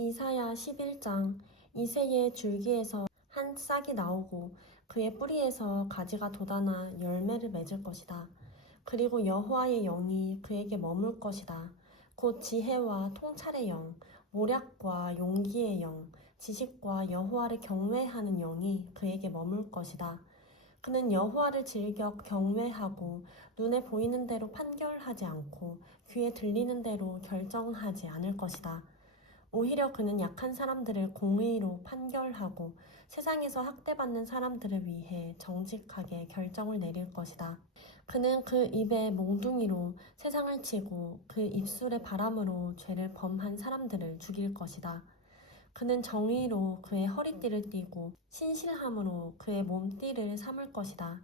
이사야 11장. 이새의 줄기에서 한 싹이 나오고 그의 뿌리에서 가지가 돋아나 열매를 맺을 것이다. 그리고 여호와의 영이 그에게 머물 것이다. 곧 지혜와 통찰의 영, 모략과 용기의 영, 지식과 여호와를 경외하는 영이 그에게 머물 것이다. 그는 여호와를 즐겨 경외하고 눈에 보이는 대로 판결하지 않고 귀에 들리는 대로 결정하지 않을 것이다. 오히려 그는 약한 사람들을 공의로 판결하고 세상에서 학대받는 사람들을 위해 정직하게 결정을 내릴 것이다. 그는 그 입에 몽둥이로 세상을 치고 그 입술의 바람으로 죄를 범한 사람들을 죽일 것이다. 그는 정의로 그의 허리띠를 띠고 신실함으로 그의 몸띠를 삼을 것이다.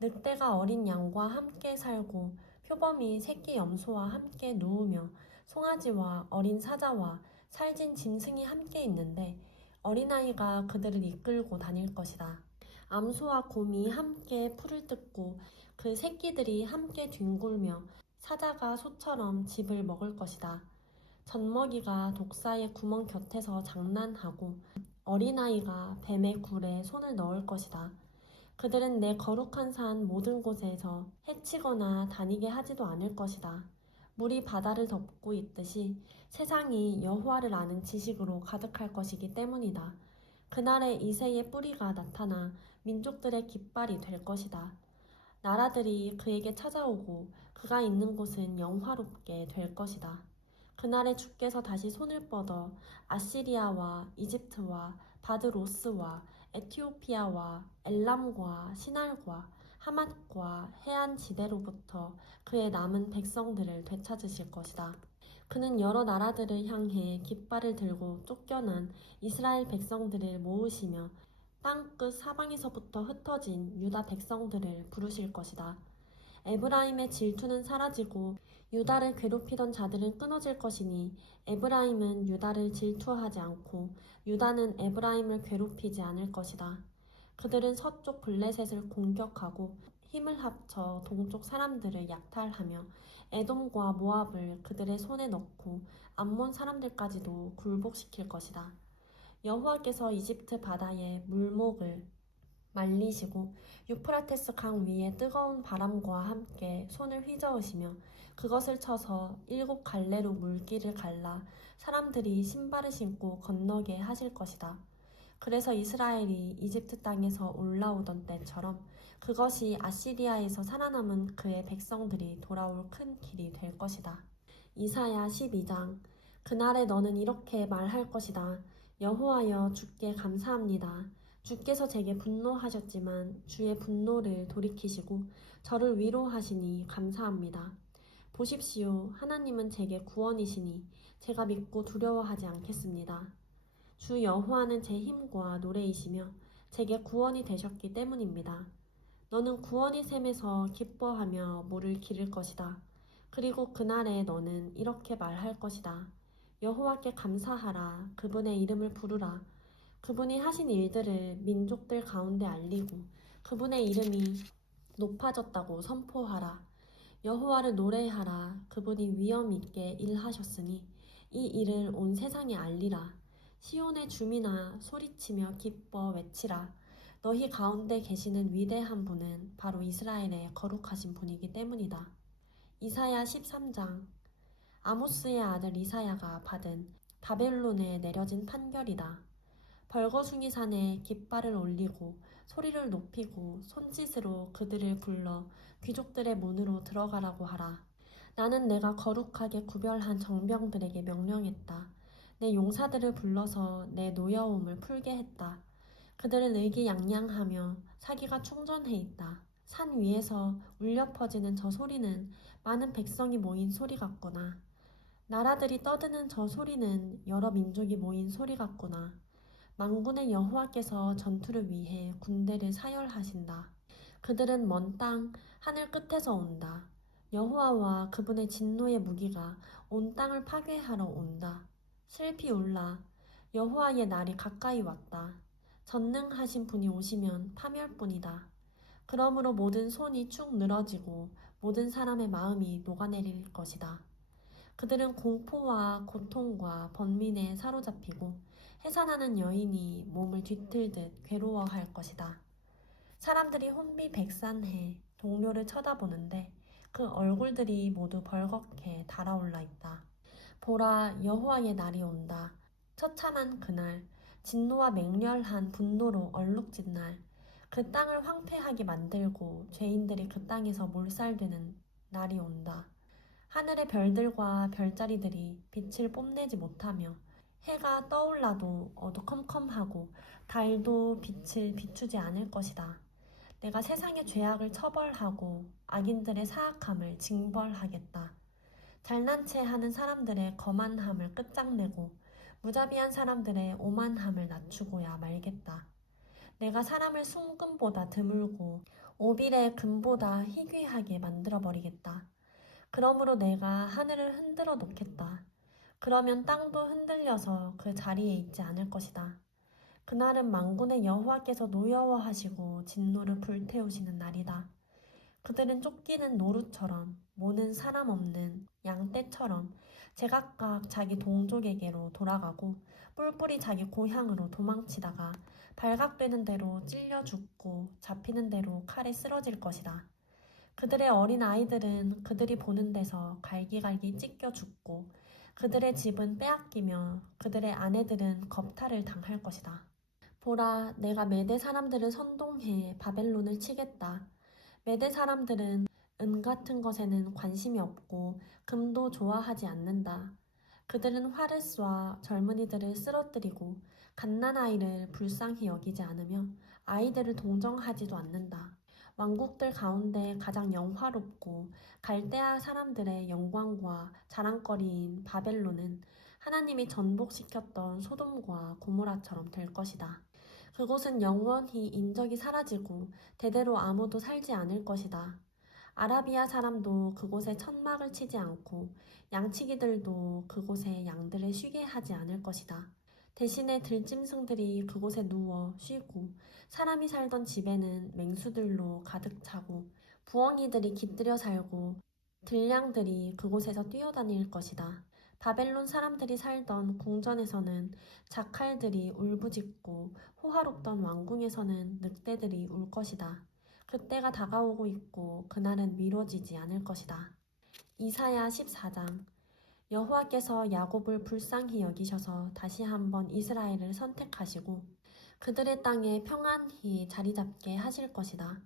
늑대가 어린 양과 함께 살고 표범이 새끼 염소와 함께 누우며 송아지와 어린 사자와 살진 짐승이 함께 있는데 어린아이가 그들을 이끌고 다닐 것이다. 암소와 곰이 함께 풀을 뜯고 그 새끼들이 함께 뒹굴며 사자가 소처럼 짚을 먹을 것이다. 젖먹이가 독사의 구멍 곁에서 장난하고 어린아이가 뱀의 굴에 손을 넣을 것이다. 그들은 내 거룩한 산 모든 곳에서 해치거나 다니게 하지도 않을 것이다. 물이 바다를 덮고 있듯이 세상이 여호와를 아는 지식으로 가득할 것이기 때문이다. 그날에 이새의 뿌리가 나타나 민족들의 깃발이 될 것이다. 나라들이 그에게 찾아오고 그가 있는 곳은 영화롭게 될 것이다. 그날에 주께서 다시 손을 뻗어 아시리아와 이집트와 바드로스와 에티오피아와 엘람과 시날과 하맛과 해안 지대로부터 그의 남은 백성들을 되찾으실 것이다. 그는 여러 나라들을 향해 깃발을 들고 쫓겨난 이스라엘 백성들을 모으시며 땅끝 사방에서부터 흩어진 유다 백성들을 부르실 것이다. 에브라임의 질투는 사라지고 유다를 괴롭히던 자들은 끊어질 것이니 에브라임은 유다를 질투하지 않고 유다는 에브라임을 괴롭히지 않을 것이다. 그들은 서쪽 블레셋을 공격하고 힘을 합쳐 동쪽 사람들을 약탈하며 에돔과 모압을 그들의 손에 넣고 암몬 사람들까지도 굴복시킬 것이다. 여호와께서 이집트 바다의 물목을 말리시고 유프라테스 강 위에 뜨거운 바람과 함께 손을 휘저으시며 그것을 쳐서 7갈래로 물길을 갈라 사람들이 신발을 신고 건너게 하실 것이다. 그래서 이스라엘이 이집트 땅에서 올라오던 때처럼 그것이 아시리아에서 살아남은 그의 백성들이 돌아올 큰 길이 될 것이다. 이사야 12장. 그날에 너는 이렇게 말할 것이다. 여호와여, 주께 감사합니다. 주께서 제게 분노하셨지만 주의 분노를 돌이키시고 저를 위로하시니 감사합니다. 보십시오. 하나님은 제게 구원이시니 제가 믿고 두려워하지 않겠습니다. 주 여호와는 제 힘과 노래이시며 제게 구원이 되셨기 때문입니다. 너는 구원이 샘에서 기뻐하며 물을 기를 것이다. 그리고 그날에 너는 이렇게 말할 것이다. 여호와께 감사하라. 그분의 이름을 부르라. 그분이 하신 일들을 민족들 가운데 알리고 그분의 이름이 높아졌다고 선포하라. 여호와를 노래하라. 그분이 위엄 있게 일하셨으니 이 일을 온 세상에 알리라. 시온의 주민아, 소리치며 기뻐 외치라. 너희 가운데 계시는 위대한 분은 바로 이스라엘의 거룩하신 분이기 때문이다. 이사야 13장. 아모스의 아들 이사야가 받은 바벨론에 내려진 판결이다. 벌거숭이 산에 깃발을 올리고 소리를 높이고 손짓으로 그들을 불러 귀족들의 문으로 들어가라고 하라. 나는 내가 거룩하게 구별한 정병들에게 명령했다. 내 용사들을 불러서 내 노여움을 풀게 했다. 그들은 의기양양하며 사기가 충전해 있다. 산 위에서 울려 퍼지는 저 소리는 많은 백성이 모인 소리 같구나. 나라들이 떠드는 저 소리는 여러 민족이 모인 소리 같구나. 만군의 여호와께서 전투를 위해 군대를 사열하신다. 그들은 먼 땅 하늘 끝에서 온다. 여호와와 그분의 진노의 무기가 온 땅을 파괴하러 온다. 슬피 울라. 여호와의 날이 가까이 왔다. 전능하신 분이 오시면 파멸뿐이다. 그러므로 모든 손이 축 늘어지고 모든 사람의 마음이 녹아내릴 것이다. 그들은 공포와 고통과 번민에 사로잡히고 해산하는 여인이 몸을 뒤틀듯 괴로워할 것이다. 사람들이 혼비백산해 동료를 쳐다보는데 그 얼굴들이 모두 벌겋게 달아올라 있다. 보라, 여호와의 날이 온다. 처참한 그날, 진노와 맹렬한 분노로 얼룩진 날, 그 땅을 황폐하게 만들고 죄인들이 그 땅에서 몰살되는 날이 온다. 하늘의 별들과 별자리들이 빛을 뽐내지 못하며 해가 떠올라도 어두컴컴하고 달도 빛을 비추지 않을 것이다. 내가 세상의 죄악을 처벌하고 악인들의 사악함을 징벌하겠다. 잘난 체 하는 사람들의 거만함을 끝장내고 무자비한 사람들의 오만함을 낮추고야 말겠다. 내가 사람을 순금보다 드물고 오빌의 금보다 희귀하게 만들어버리겠다. 그러므로 내가 하늘을 흔들어 놓겠다. 그러면 땅도 흔들려서 그 자리에 있지 않을 것이다. 그날은 만군의 여호와께서 노여워하시고 진노를 불태우시는 날이다. 그들은 쫓기는 노루처럼 모는 사람 없는 양떼처럼 제각각 자기 동족에게로 돌아가고 뿔뿔이 자기 고향으로 도망치다가 발각되는 대로 찔려 죽고 잡히는 대로 칼에 쓰러질 것이다. 그들의 어린 아이들은 그들이 보는 데서 갈기갈기 찢겨 죽고 그들의 집은 빼앗기며 그들의 아내들은 겁탈을 당할 것이다. 보라, 내가 메대 사람들을 선동해 바벨론을 치겠다. 메대 사람들은 은 같은 것에는 관심이 없고 금도 좋아하지 않는다. 그들은 활을 쏴 젊은이들을 쓰러뜨리고 갓난아이를 불쌍히 여기지 않으며 아이들을 동정하지도 않는다. 왕국들 가운데 가장 영화롭고 갈대아 사람들의 영광과 자랑거리인 바벨론은 하나님이 전복시켰던 소돔과 고모라처럼 될 것이다. 그곳은 영원히 인적이 사라지고 대대로 아무도 살지 않을 것이다. 아라비아 사람도 그곳에 천막을 치지 않고 양치기들도 그곳에 양들을 쉬게 하지 않을 것이다. 대신에 들짐승들이 그곳에 누워 쉬고 사람이 살던 집에는 맹수들로 가득 차고 부엉이들이 깃들여 살고 들량들이 그곳에서 뛰어다닐 것이다. 바벨론 사람들이 살던 궁전에서는 자칼들이 울부짖고 호화롭던 왕궁에서는 늑대들이 울 것이다. 그때가 다가오고 있고 그날은 미뤄지지 않을 것이다. 이사야 14장. 여호와께서 야곱을 불쌍히 여기셔서 다시 한번 이스라엘을 선택하시고 그들의 땅에 평안히 자리 잡게 하실 것이다.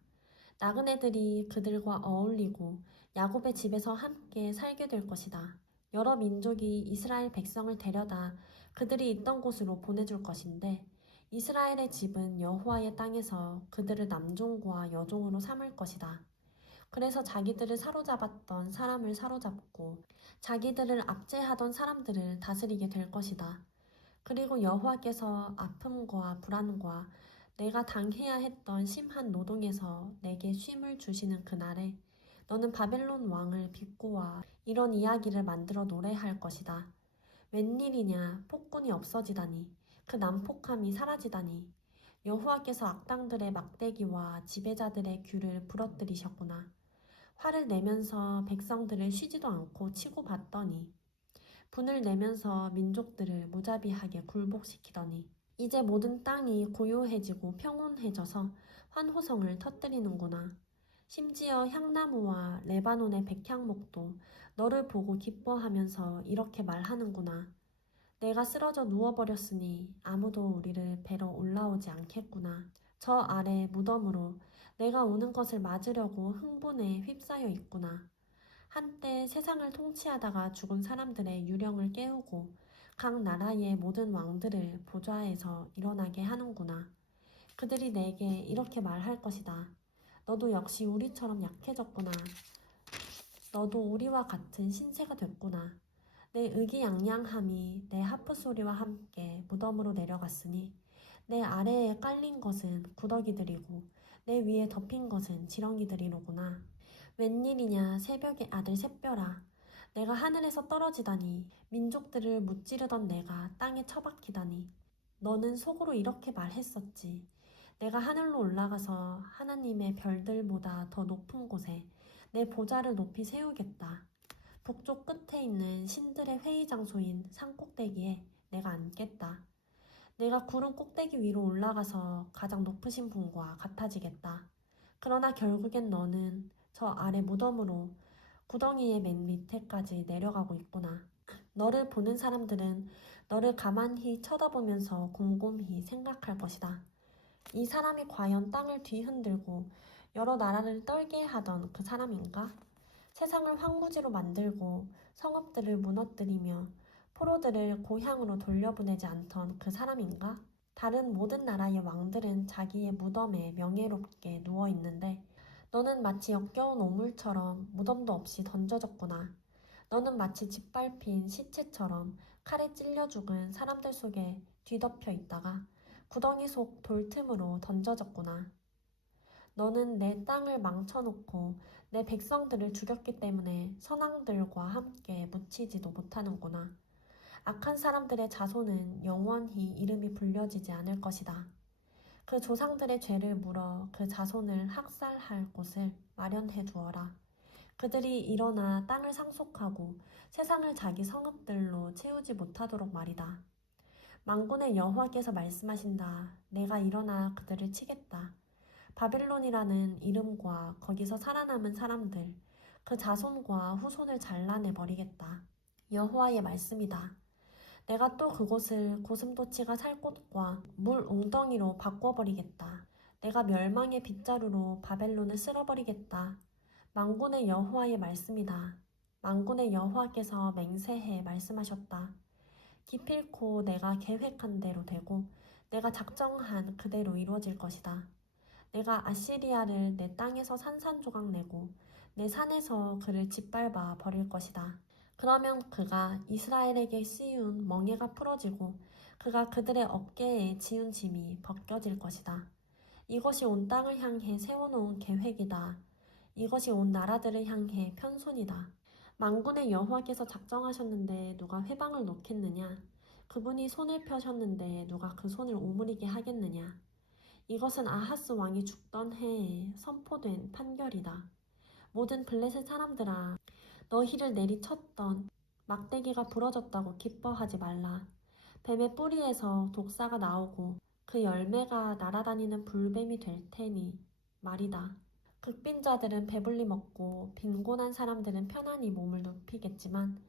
나그네들이 그들과 어울리고 야곱의 집에서 함께 살게 될 것이다. 여러 민족이 이스라엘 백성을 데려다 그들이 있던 곳으로 보내줄 것인데 이스라엘의 집은 여호와의 땅에서 그들을 남종과 여종으로 삼을 것이다. 그래서 자기들을 사로잡았던 사람을 사로잡고 자기들을 압제하던 사람들을 다스리게 될 것이다. 그리고 여호와께서 아픔과 불안과 내가 당해야 했던 심한 노동에서 내게 쉼을 주시는 그날에 너는 바벨론 왕을 빚고와 이런 이야기를 만들어 노래할 것이다. 웬일이냐, 폭군이 없어지다니, 그 난폭함이 사라지다니. 여호와께서 악당들의 막대기와 지배자들의 귀를 부러뜨리셨구나. 화를 내면서 백성들을 쉬지도 않고 치고받더니 분을 내면서 민족들을 무자비하게 굴복시키더니 이제 모든 땅이 고요해지고 평온해져서 환호성을 터뜨리는구나. 심지어 향나무와 레바논의 백향목도 너를 보고 기뻐하면서 이렇게 말하는구나. 내가 쓰러져 누워버렸으니 아무도 우리를 뵈러 올라오지 않겠구나. 저 아래 무덤으로 내가 오는 것을 맞으려고 흥분에 휩싸여 있구나. 한때 세상을 통치하다가 죽은 사람들의 유령을 깨우고 각 나라의 모든 왕들을 보좌에서 일어나게 하는구나. 그들이 내게 이렇게 말할 것이다. 너도 역시 우리처럼 약해졌구나. 너도 우리와 같은 신세가 됐구나. 내 의기양양함이 내 하프 소리와 함께 무덤으로 내려갔으니 내 아래에 깔린 것은 구더기들이고 내 위에 덮인 것은 지렁이들이로구나. 웬일이냐 새벽의 아들 샛별아. 내가 하늘에서 떨어지다니 민족들을 무찌르던 내가 땅에 처박히다니. 너는 속으로 이렇게 말했었지. 내가 하늘로 올라가서 하나님의 별들보다 더 높은 곳에 내 보좌를 높이 세우겠다. 북쪽 끝에 있는 신들의 회의 장소인 산꼭대기에 내가 앉겠다. 내가 구름 꼭대기 위로 올라가서 가장 높으신 분과 같아지겠다. 그러나 결국엔 너는 저 아래 무덤으로 구덩이의 맨 밑에까지 내려가고 있구나. 너를 보는 사람들은 너를 가만히 쳐다보면서 곰곰이 생각할 것이다. 이 사람이 과연 땅을 뒤흔들고 여러 나라를 떨게 하던 그 사람인가? 세상을 황무지로 만들고 성읍들을 무너뜨리며 포로들을 고향으로 돌려보내지 않던 그 사람인가? 다른 모든 나라의 왕들은 자기의 무덤에 명예롭게 누워있는데 너는 마치 역겨운 오물처럼 무덤도 없이 던져졌구나. 너는 마치 짓밟힌 시체처럼 칼에 찔려 죽은 사람들 속에 뒤덮여 있다가 구덩이 속 돌틈으로 던져졌구나. 너는 내 땅을 망쳐놓고 내 백성들을 죽였기 때문에 선왕들과 함께 묻히지도 못하는구나. 악한 사람들의 자손은 영원히 이름이 불려지지 않을 것이다. 그 조상들의 죄를 물어 그 자손을 학살할 곳을 마련해 두어라. 그들이 일어나 땅을 상속하고 세상을 자기 성읍들로 채우지 못하도록 말이다. 만군의 여호와께서 말씀하신다. 내가 일어나 그들을 치겠다. 바벨론이라는 이름과 거기서 살아남은 사람들, 그 자손과 후손을 잘라내 버리겠다. 여호와의 말씀이다. 내가 또 그곳을 고슴도치가 살 곳과 물 웅덩이로 바꿔버리겠다. 내가 멸망의 빗자루로 바벨론을 쓸어버리겠다. 만군의 여호와의 말씀이다. 만군의 여호와께서 맹세해 말씀하셨다. 기필코 내가 계획한 대로 되고 내가 작정한 그대로 이루어질 것이다. 내가 아시리아를 내 땅에서 산산조각 내고 내 산에서 그를 짓밟아 버릴 것이다. 그러면 그가 이스라엘에게 씌운 멍에가 풀어지고 그가 그들의 어깨에 지은 짐이 벗겨질 것이다. 이것이 온 땅을 향해 세워놓은 계획이다. 이것이 온 나라들을 향해 편손이다. 만군의 여호와께서 작정하셨는데 누가 회방을 놓겠느냐? 그분이 손을 펴셨는데 누가 그 손을 오므리게 하겠느냐? 이것은 아하스 왕이 죽던 해에 선포된 판결이다. 모든 블레셋 사람들아, 너희를 내리쳤던 막대기가 부러졌다고 기뻐하지 말라. 뱀의 뿌리에서 독사가 나오고 그 열매가 날아다니는 불뱀이 될 테니 말이다. 극빈자들은 배불리 먹고 빈곤한 사람들은 편안히 몸을 눕히겠지만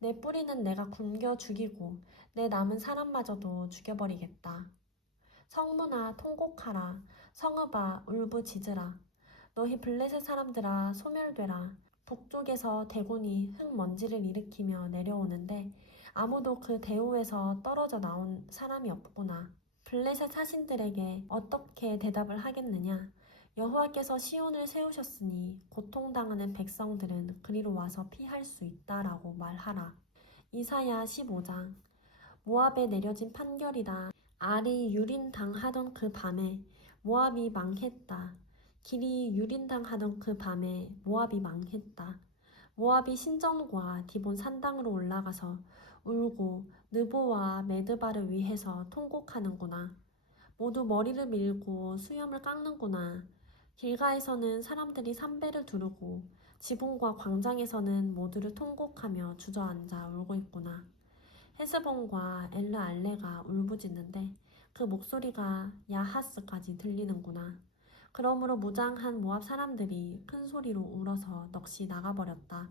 내 뿌리는 내가 굶겨 죽이고 내 남은 사람마저도 죽여버리겠다. 성문아 통곡하라. 성읍아 울부짖으라. 너희 블레셋 사람들아 소멸되라. 북쪽에서 대군이 흙먼지를 일으키며 내려오는데 아무도 그 대우에서 떨어져 나온 사람이 없구나. 블레셋 사신들에게 어떻게 대답을 하겠느냐? 여호와께서 시온을 세우셨으니 고통당하는 백성들은 그리로 와서 피할 수 있다라고 말하라. 이사야 15장. 모압에 내려진 판결이다. 알이 유린당하던 그 밤에 모압이 망했다. 길이 유린당하던 그 밤에 모압이 망했다. 모압이 신전과 디본 산당으로 올라가서 울고 느보와 메드바를 위해서 통곡하는구나. 모두 머리를 밀고 수염을 깎는구나. 길가에서는 사람들이 삼배를 두르고 지붕과 광장에서는 모두를 통곡하며 주저앉아 울고 있구나. 헤스본과 엘르알레가 울부짖는데 그 목소리가 야하스까지 들리는구나. 그러므로 무장한 모압 사람들이 큰 소리로 울어서 넋이 나가버렸다.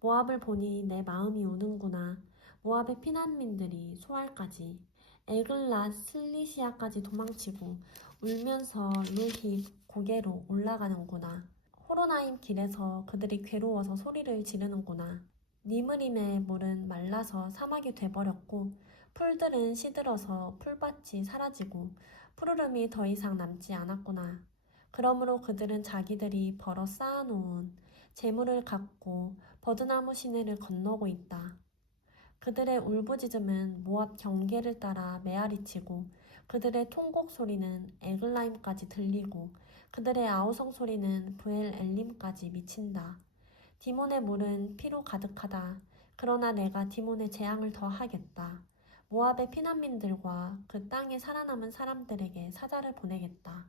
모압을 보니 내 마음이 우는구나. 모압의 피난민들이 소알까지 에글랏 슬리시아까지 도망치고 울면서 루힙 고개로 올라가는구나. 호로나임 길에서 그들이 괴로워서 소리를 지르는구나. 니므림의 물은 말라서 사막이 돼버렸고 풀들은 시들어서 풀밭이 사라지고 푸르름이 더 이상 남지 않았구나. 그러므로 그들은 자기들이 벌어 쌓아놓은 재물을 갖고 버드나무 시내를 건너고 있다. 그들의 울부짖음은 모압 경계를 따라 메아리치고 그들의 통곡 소리는 에글라임까지 들리고 그들의 아우성 소리는 브엘 엘림까지 미친다. 디몬의 물은 피로 가득하다. 그러나 내가 디몬의 재앙을 더하겠다. 모압의 피난민들과 그 땅에 살아남은 사람들에게 사자를 보내겠다.